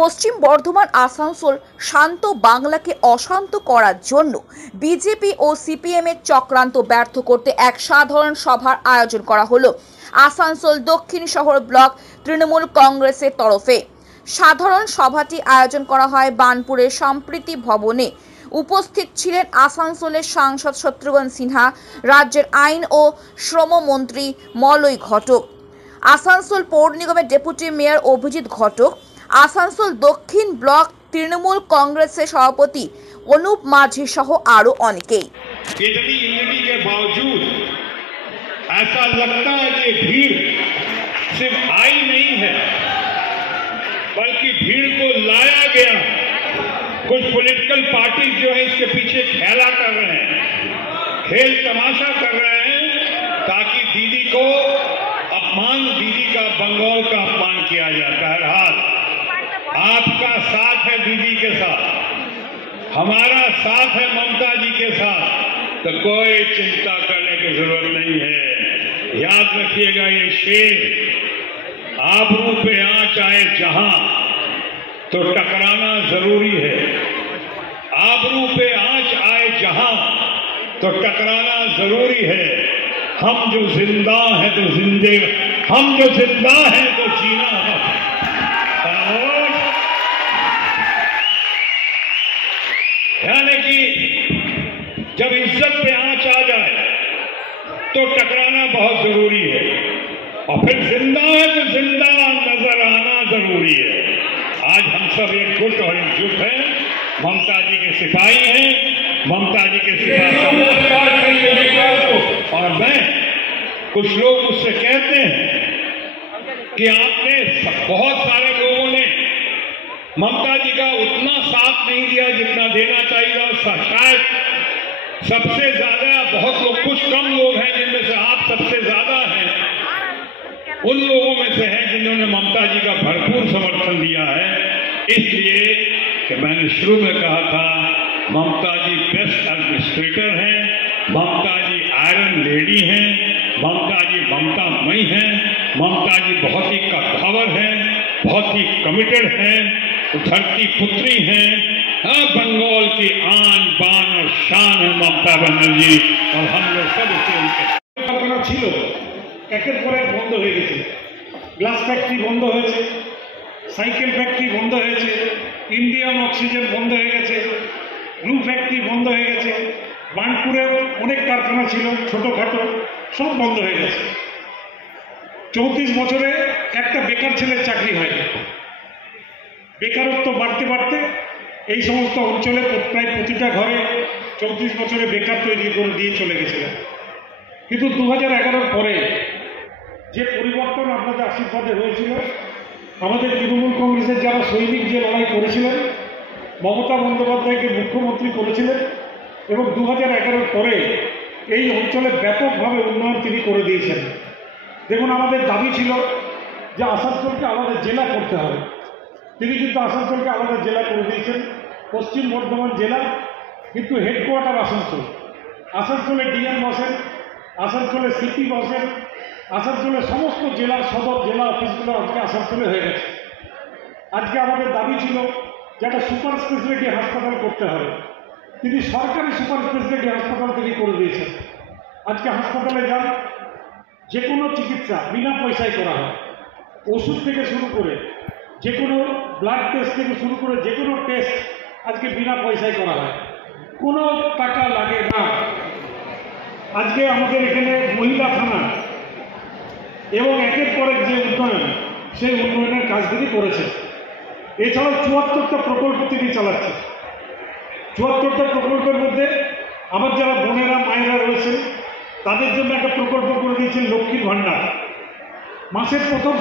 পশ্চিম বর্ধমান আসানসোল শান্ত বাংলাকে অশান্ত করার জন্য বিজেপি ও সিপিএম এর চক্রান্ত ব্যর্থ করতে এক সাধারণ সভার আয়োজন করা হলো আসানসোল দক্ষিণ শহর ব্লক তৃণমূল কংগ্রেসের তরফে। সাধারণ সভাটি আয়োজন করা হয় বানপুরের সম্প্রীতি ভবনে। উপস্থিত ছিলেন আসানসোলের সাংসদ শত্রুঘ্ন সিনহা, রাজ্যের আইন ও শ্রমমন্ত্রী মলয় ঘটক, আসানসোল পৌর নিগমের ডেপুটি মেয়র অভিজিৎ ঘটক, আসানসোল দক্ষিণ ব্লক তৃণমূল কংগ্রেসের সভাপতি অনুপ মাঝি সহ আরো অনেকেই। इतनी यूनिटी के बावजूद ऐसा लगता है कि भीड़ सिर्फ आई नहीं है बल्कि भीड़ को लाया गया। कुछ पॉलिटिकल पार्टी जो है इसके पीछे खेला कर रहे हैं, खेल तमाशा कर रहे हैं ताकि दीदी को अपमान, दीदी का बंगाल का अपमान किया जाता है। हाल आपका साथ है दीदी के साथ, हमारा साथ है ममता जी के साथ, तो कोई चिंता करने की जरूरत नहीं है। याद रखिएगा ये शेर, आबरू पे आंच आए जहां तो टकराना जरूरी है। आबरू पे आंच आए जहां तो टकराना जरूरी है। हम जो जिंदा हैं तो जिंदे, हम जो जिंदा हैं तो जीना है। यानी कि जब इज्जत पे आंच आ जाए तो टकराना बहुत जरूरी है, और फिर जिंदा है तो जिंदा नजर आना जरूरी है। आज हम सब एकजुट और एकजुट हैं, ममता जी के सिपाही हैं, ममता जी के सिपाही। और मैं, कुछ लोग मुझसे कहते हैं कि आपने, बहुत सारे लोगों ने ममता जी का उतना साथ नहीं दिया जितना देना चाहिए, और शायद सबसे ज्यादा, बहुत लोग, कुछ कम लोग हैं जिनमें से आप सबसे ज्यादा हैं, उन लोगों में से हैं जिन्होंने ममता जी का भरपूर समर्थन दिया है। इसलिए कि मैंने शुरू में कहा था, ममता जी बेस्ट एडमिनिस्ट्रेटर हैं, ममता जी आयरन लेडी हैं, ममता जी ममता मई हैं, ममता जी बहुत ही कद्दावर हैं, बहुत ही कमिटेड हैं, धरती पुत्री हैं। बंगाल की आन बान और शान है ममता बनर्जी, और हम लोग सब उसे उनके ছিল একের পর এক বন্ধ হয়ে গেছে। গ্লাস ফ্যাক্টরি বন্ধ হয়েছে, সাইকেল ফ্যাক্টরি বন্ধ হয়েছে, ইন্ডিয়ান অক্সিজেন বন্ধ হয়ে গেছে, গ্লু ফ্যাক্টরি বন্ধ হয়ে গেছে, বানপুরেও অনেক কারখানা ছিল ছোটোখাটো, সব বন্ধ হয়ে গেছে। 34 বছরে একটা বেকার ছেলের চাকরি হয়নি। বেকারত্ব বাড়তে বাড়তে এই সমস্ত অঞ্চলে প্রায় প্রতিটা ঘরে 34 বছরে বেকার তৈরি করে দিয়ে চলে গেছিলেন। কিন্তু 2011 পরে যে পরিবর্তন আপনাদের আশীর্বাদে হয়েছিল, আমাদের তৃণমূল কংগ্রেসের যারা সৈনিক যে লড়াই করেছিলেন, মমতা বন্দ্যোপাধ্যায়কে মুখ্যমন্ত্রী করেছিলেন, এবং 2011 পরে এই অঞ্চলে ব্যাপকভাবে উন্নয়ন তিনি করে দিয়েছেন। দেখুন, আমাদের দাবি ছিল যে আসানসোলকে আলাদা জেলা করতে হবে, তিনি কিন্তু আসানসোলকে আলাদা জেলা করে দিয়েছেন। পশ্চিম বর্ধমান জেলা, কিন্তু হেডকোয়ার্টার আসানসোল। আসানসোলে ডিএম বসেন, আসানসোলে সিপি বসেন, আসানসোলের সমস্ত জেলার সদর জেলা অফিসগুলো আজকে আসানসোলে হয়ে গেছে। আজকে আমাদের দাবি ছিল যে একটা সুপার স্পেশালিটি হাসপাতাল করতে হবে, তিনি সরকারি সুপার স্পেশালিটি হাসপাতাল তিনি করে দিয়েছেন। আজকে হাসপাতালে যান, যে কোনো চিকিৎসা বিনা পয়সায় করা হয়, ওষুধ থেকে শুরু করে যে কোনো ব্লাড টেস্ট থেকে শুরু করে যে কোনো টেস্ট আজকে বিনা পয়সায় করা হয়, কোনো টাকা লাগে না। আজকে আমাদের এখানে মহিলা থানা এবং একের পর এক যে উন্নয়ন, সেই উন্নয়নের কাজ তিনি করেছেন। এছাড়াও 74টা প্রকল্প তিনি চালাচ্ছেন। 74টা প্রকল্পের মধ্যে আমার যারা বোনেরা মায়েরা রয়েছেন তাদের জন্য একটা প্রকল্প করে দিয়েছেন লক্ষ্মীর ভাণ্ডার। মাসের প্রথম